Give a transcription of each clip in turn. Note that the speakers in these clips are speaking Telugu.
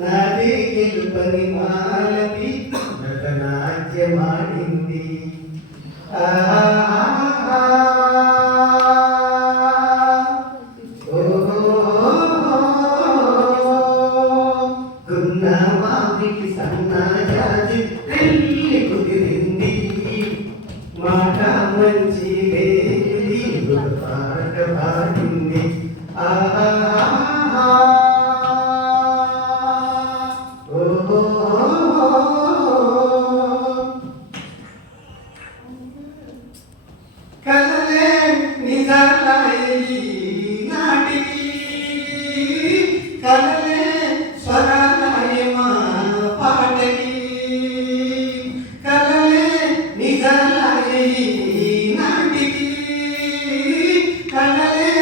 నాదే గెలుపని మాలతి నటనాట్యమాడింది. గున్నమామికి సన్నాజాజి పెళ్ళి కుదిరింది. మాట మంచి లేది పాట పాడింది. కలలే నిజాలయ్యి నాటికి, కలలే స్వరాలయ మా పాటకి. కలలే నిజాలయ్యి నాటికి, కలలే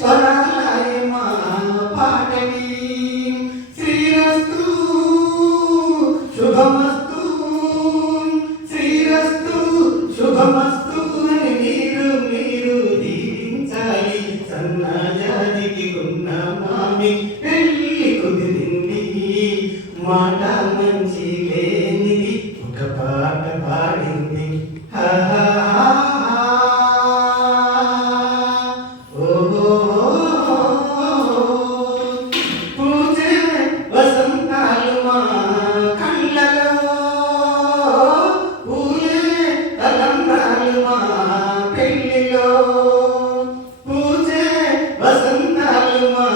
స్వరాలయ మా పాటకి. శ్రీరస్తు శుభమస్తు, శ్రీరస్తు శుభమస్తు సన్నాజాజికి ఉన్న మామి పెళ్ళి కుదిరింది. మాట మంచి లేనిది ఒక పాట పాడింది. పూజే వసంతాలు మా కళ్ళలో, పూలే తలంబ్రాలు మా పెళ్ళిలో. వసంతాలు మా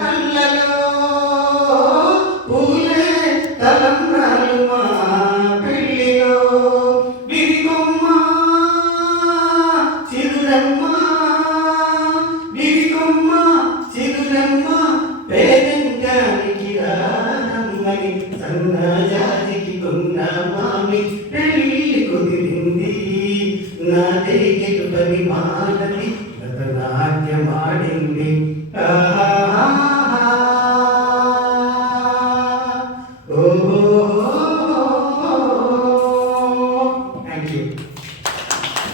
కళ్ళలో, పూలే తలంబ్రాలు మా పెళ్ళిలో. విరిగొమ్మ చిరురమ్మ, విరిగొమ్మ చిరురమ్మ పేరంటానికి రానమ్మని. సన్నాజాజికి కొన్న మామి పెళ్ళి కుదిరింది. నాదే గెలుపని మాలతి నాట్యమాడింది. ఓహో